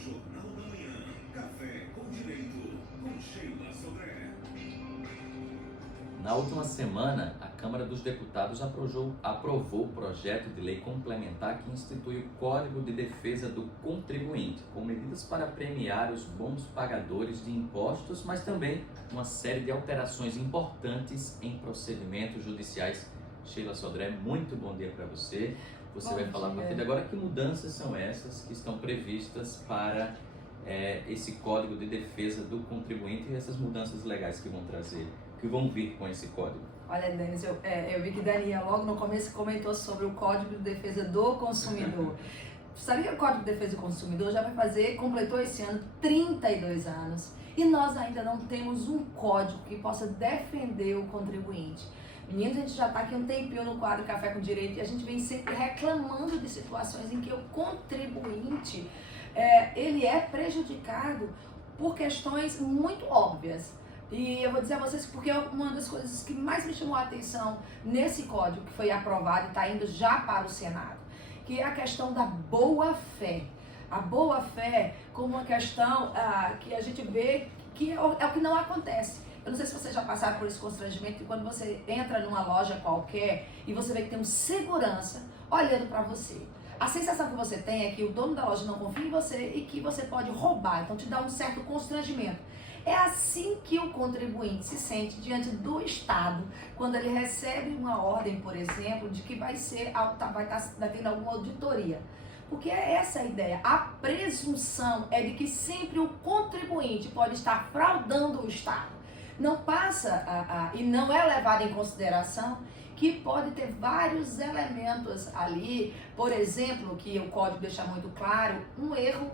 Jornal da Manhã, Café com Direito, com Sheila Sodré. Na última semana, a Câmara dos Deputados aprovou o projeto de lei complementar que institui o Código de Defesa do Contribuinte, com medidas para premiar os bons pagadores de impostos, mas também uma série de alterações importantes em procedimentos judiciais. Sheila Sodré, muito bom dia para você. Você vai falar a partir de agora que mudanças são essas que estão previstas para esse Código de Defesa do Contribuinte e essas mudanças legais que vão vir com esse código. Olha, Denis, eu vi que Daniel logo no começo comentou sobre o Código de Defesa do Consumidor. Sabia que o Código de Defesa do Consumidor completou esse ano 32 anos e nós ainda não temos um código que possa defender o contribuinte. Meninos, a gente já está aqui um tempinho no quadro Café com Direito e a gente vem sempre reclamando de situações em que o contribuinte ele é prejudicado por questões muito óbvias. E eu vou dizer a vocês porque uma das coisas que mais me chamou a atenção nesse código que foi aprovado e está indo já para o Senado, que é a questão da boa-fé. A boa-fé como uma questão que a gente vê que é o que não acontece. Eu não sei se vocês já passaram por esse constrangimento que quando você entra numa loja qualquer e você vê que tem um segurança olhando para você. A sensação que você tem é que o dono da loja não confia em você e que você pode roubar, então te dá um certo constrangimento. É assim que o contribuinte se sente diante do Estado, quando ele recebe uma ordem, por exemplo, de que vai tendo alguma auditoria. Porque é essa a ideia. A presunção é de que sempre o contribuinte pode estar fraudando o Estado. Não passa e não é levado em consideração que pode ter vários elementos ali, por exemplo, que o código deixa muito claro, um erro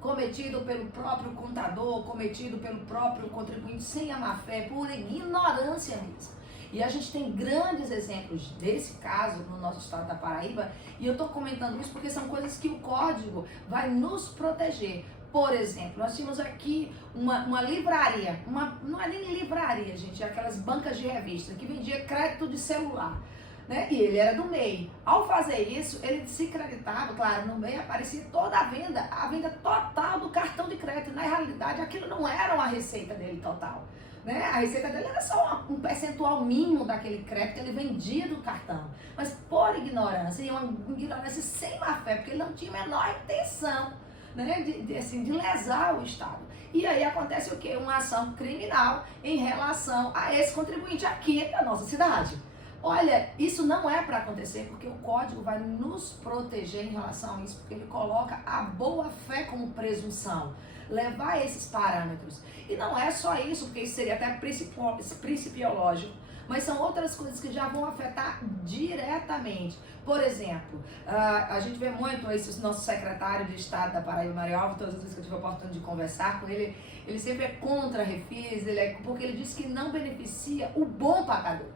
cometido pelo próprio contador, cometido pelo próprio contribuinte sem a má-fé, por ignorância mesmo. E a gente tem grandes exemplos desse caso no nosso estado da Paraíba, e eu estou comentando isso porque são coisas que o código vai nos proteger. Por exemplo, nós tínhamos aqui uma livraria, não é nem livraria, gente, é aquelas bancas de revista que vendia crédito de celular, né? E ele era do MEI. Ao fazer isso, ele se creditava, claro, no MEI aparecia toda a venda total do cartão de crédito. Na realidade, aquilo não era uma receita dele total, né? A receita dele era só um percentual mínimo daquele crédito que ele vendia do cartão. Mas por ignorância, e uma ignorância sem má fé, porque ele não tinha a menor intenção, né, de lesar o Estado. E aí acontece o quê? Uma ação criminal em relação a esse contribuinte aqui da nossa cidade. Olha, isso não é para acontecer, porque o código vai nos proteger em relação a isso, porque ele coloca a boa-fé como presunção, levar esses parâmetros. E não é só isso, porque isso seria até principiológico, mas são outras coisas que já vão afetar diretamente. Por exemplo, a gente vê muito esse nosso secretário de Estado da Paraíba, Mário Alves, todas as vezes que eu tive a oportunidade de conversar com ele, ele sempre é contra a refis, porque ele diz que não beneficia o bom pagador.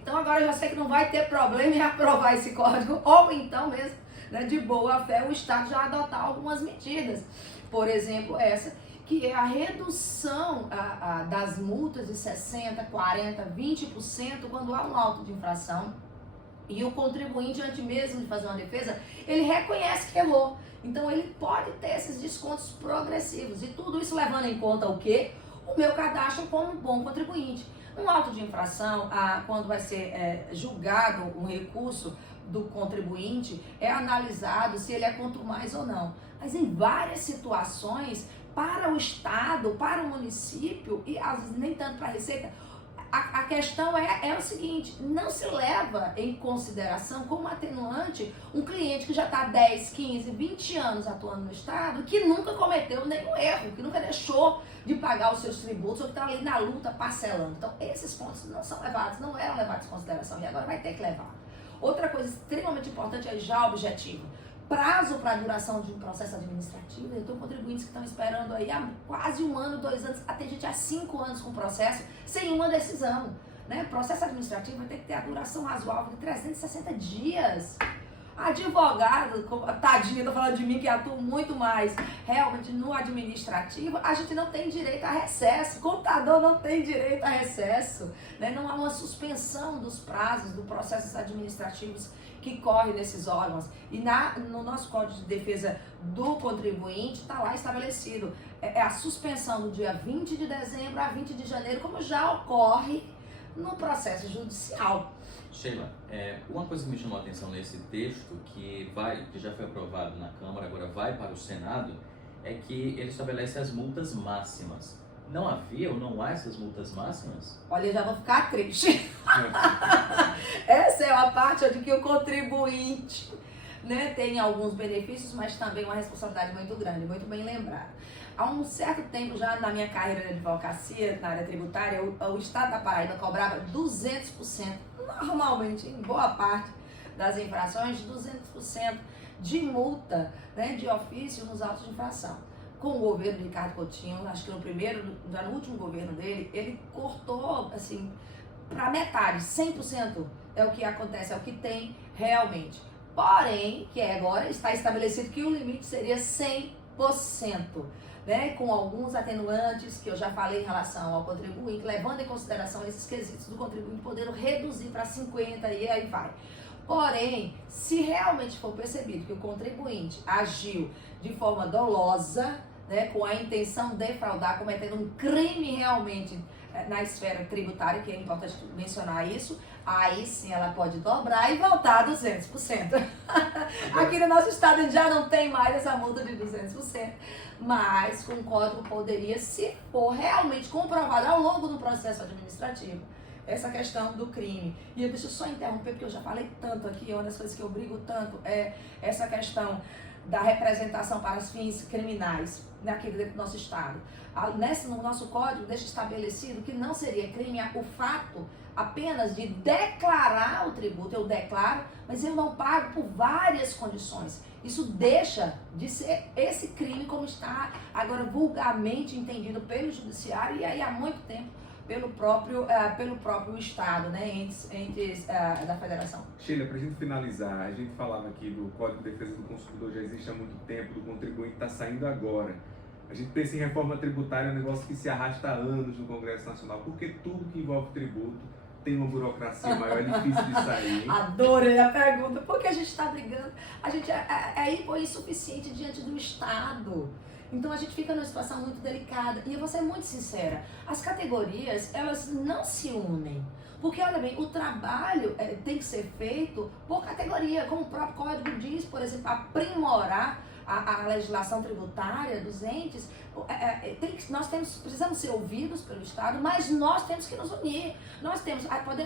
Então agora eu já sei que não vai ter problema em aprovar esse código, ou então mesmo, né, de boa fé, o Estado já adotar algumas medidas. Por exemplo, essa, que é a redução das multas de 60%, 40%, 20% quando há um auto de infração. E o contribuinte, antes mesmo de fazer uma defesa, ele reconhece que errou. Então ele pode ter esses descontos progressivos. E tudo isso levando em conta o quê? O meu cadastro como um bom contribuinte. Um auto de infração, quando vai ser julgado um recurso do contribuinte, é analisado se ele é contumaz ou não. Mas em várias situações, para o Estado, para o município, e às vezes nem tanto para a Receita, a questão é o seguinte: não se leva em consideração como atenuante um cliente que já está 10, 15, 20 anos atuando no Estado, que nunca cometeu nenhum erro, que nunca deixou de pagar os seus tributos, ou que está ali na luta parcelando. Então, esses pontos não eram levados em consideração, e agora vai ter que levar. Outra coisa extremamente importante é já objetivo. Prazo para a duração de um processo administrativo. Eu tenho contribuintes que estão esperando aí há quase 1 ano, 2 anos, até gente há 5 anos com processo, sem uma decisão, né? Processo administrativo vai ter que ter a duração razoável de 360 dias. Advogado, tadinho, tô falando de mim que atuo muito mais realmente no administrativo, a gente não tem direito a recesso, contador não tem direito a recesso, né? Não há uma suspensão dos prazos dos processos administrativos que corre nesses órgãos. E no nosso Código de Defesa do Contribuinte está lá estabelecido a suspensão do dia 20 de dezembro a 20 de janeiro, como já ocorre no processo judicial. Sheila, uma coisa que me chamou a atenção nesse texto, que já foi aprovado na Câmara, agora vai para o Senado, é que ele estabelece as multas máximas. Não havia ou não há essas multas máximas? Olha, eu já vou ficar triste. Essa é a parte onde que o contribuinte, né, tem alguns benefícios, mas também uma responsabilidade muito grande, muito bem lembrado. Há um certo tempo, já na minha carreira de advocacia, na área tributária, o Estado da Paraíba cobrava 200%, normalmente, em boa parte das infrações, 200% de multa, né, de ofício nos autos de infração. Com o governo de Ricardo Coutinho, acho que já no último governo dele, ele cortou, assim, para metade, 100% é o que acontece, é o que tem realmente. Porém, que agora está estabelecido que o limite seria 100%, né, com alguns atenuantes que eu já falei em relação ao contribuinte, levando em consideração esses quesitos do contribuinte, podendo reduzir para 50% e aí vai. Porém, se realmente for percebido que o contribuinte agiu de forma dolosa, né, com a intenção de defraudar, cometendo um crime realmente na esfera tributária, que é importante mencionar isso, aí sim ela pode dobrar e voltar a 200%. Aqui no nosso estado a gente já não tem mais essa multa de 200%, mas com o código poderia, se for realmente comprovado ao longo do processo administrativo, essa questão do crime. E deixa eu só interromper, porque eu já falei tanto aqui, uma das coisas que eu brigo tanto é essa questão da representação para os fins criminais aqui dentro do nosso estado. No nosso código deixa estabelecido que não seria crime o fato apenas de declarar o tributo. Eu declaro, mas eu não pago por várias condições. Isso deixa de ser esse crime como está agora vulgarmente entendido pelo judiciário e aí há muito tempo pelo próprio Estado, né, entes da Federação. Sheila, para a gente finalizar, a gente falava aqui do Código de Defesa do Consumidor já existe há muito tempo, do contribuinte está saindo agora. A gente pensa em reforma tributária, é um negócio que se arrasta há anos no Congresso Nacional, porque tudo que envolve tributo tem uma burocracia maior, é difícil de sair. Adorei a pergunta, porque a gente está brigando, a gente é insuficiente diante do Estado. Então a gente fica numa situação muito delicada. E eu vou ser muito sincera, as categorias, elas não se unem. Porque, olha bem, o trabalho tem que ser feito por categoria, como o próprio código diz, por exemplo, aprimorar a legislação tributária dos entes. Nós precisamos ser ouvidos pelo Estado, mas nós temos que nos unir.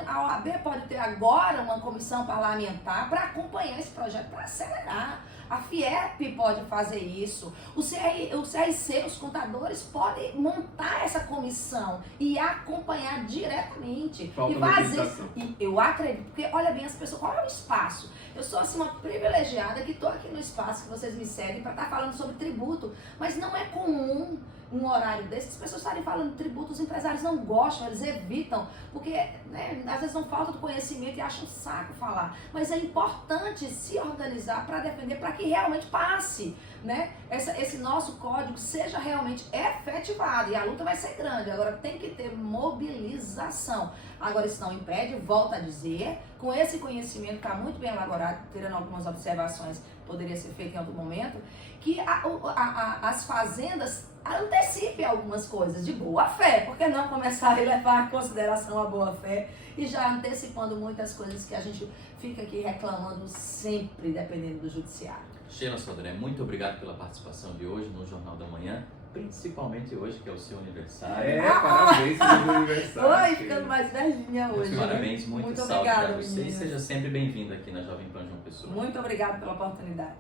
A OAB pode ter agora uma comissão parlamentar para acompanhar esse projeto, para acelerar. A FIEP pode fazer isso, o CRC, os contadores podem montar essa comissão e acompanhar diretamente. Falta e fazer. E eu acredito, porque olha bem, as pessoas, qual é o espaço? Eu sou assim uma privilegiada que estou aqui no espaço que vocês me seguem para estar falando sobre tributo, mas não é comum um horário desse, as pessoas estarem falando de tributo, os empresários não gostam, eles evitam, porque né, às vezes não falta do conhecimento e acham um saco falar, mas é importante se organizar para defender, para que realmente passe, né? Esse nosso código seja realmente efetivado, e a luta vai ser grande, agora tem que ter mobilização. Agora isso não impede, volto a dizer, com esse conhecimento que está muito bem elaborado, tirando algumas observações, poderia ser feito em outro momento, que as fazendas antecipem algumas coisas de boa fé, porque não começar a levar em consideração a boa fé e já antecipando muitas coisas que a gente fica aqui reclamando sempre, dependendo do judiciário. Sheila Sodré, muito obrigado pela participação de hoje no Jornal da Manhã, principalmente hoje que é o seu aniversário. Parabéns pelo seu aniversário. Oi, ficando mais velhinha hoje. Parabéns, muito saúde obrigada, para você meninas. e seja sempre bem-vinda aqui na Jovem Pan João Pessoa. Muito obrigada pela oportunidade.